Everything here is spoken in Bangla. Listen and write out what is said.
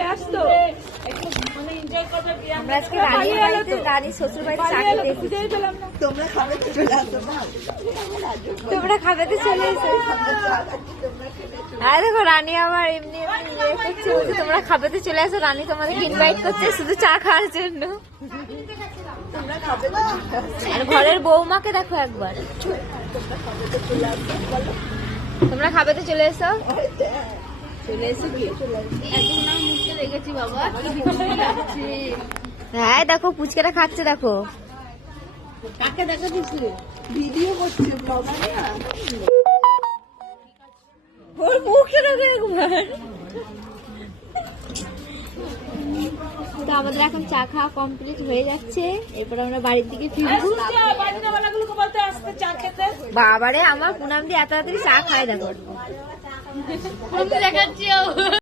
ব্যস্ত। আমরা আজকে রানীর বাড়িতে, রানীর শ্বশুর বাড়িতে চা খেতে এসেছি। তোমরা খাবে তো চলে আসো না। তোমরা খাবে তো চলে এসো। আর দেখো রানী আবার এমনি এমনি ইয়ে করছে, বলছে তোমরা খাবে তো চলে আসো। রানী তোমাদেরকে ইনভাইট করছে শুধু চা খাওয়ার জন্য। তোমরা খাবে না আর ঘরের বৌমাকে দেখো একবার। তোমরা খাবে তো চলে এসো। চলে এসে কি মুখে লেগেছি বাবা, হ্যাঁ দেখো পুচকাটা খাচ্ছে দেখো। কাকে দেখা দিচ্ছি? ভিডিও করছে ব্লগার না। ওর মুখে দেখো একবার। তো আমাদের এখন চা খাওয়া কমপ্লিট হয়ে যাচ্ছে, এরপর আমরা বাড়ির দিকে ফিরবো। বাবারে আমার পুনাম দিয়ে এত তাড়াতাড়ি চা খায় দেখো। দেখাচ্ছি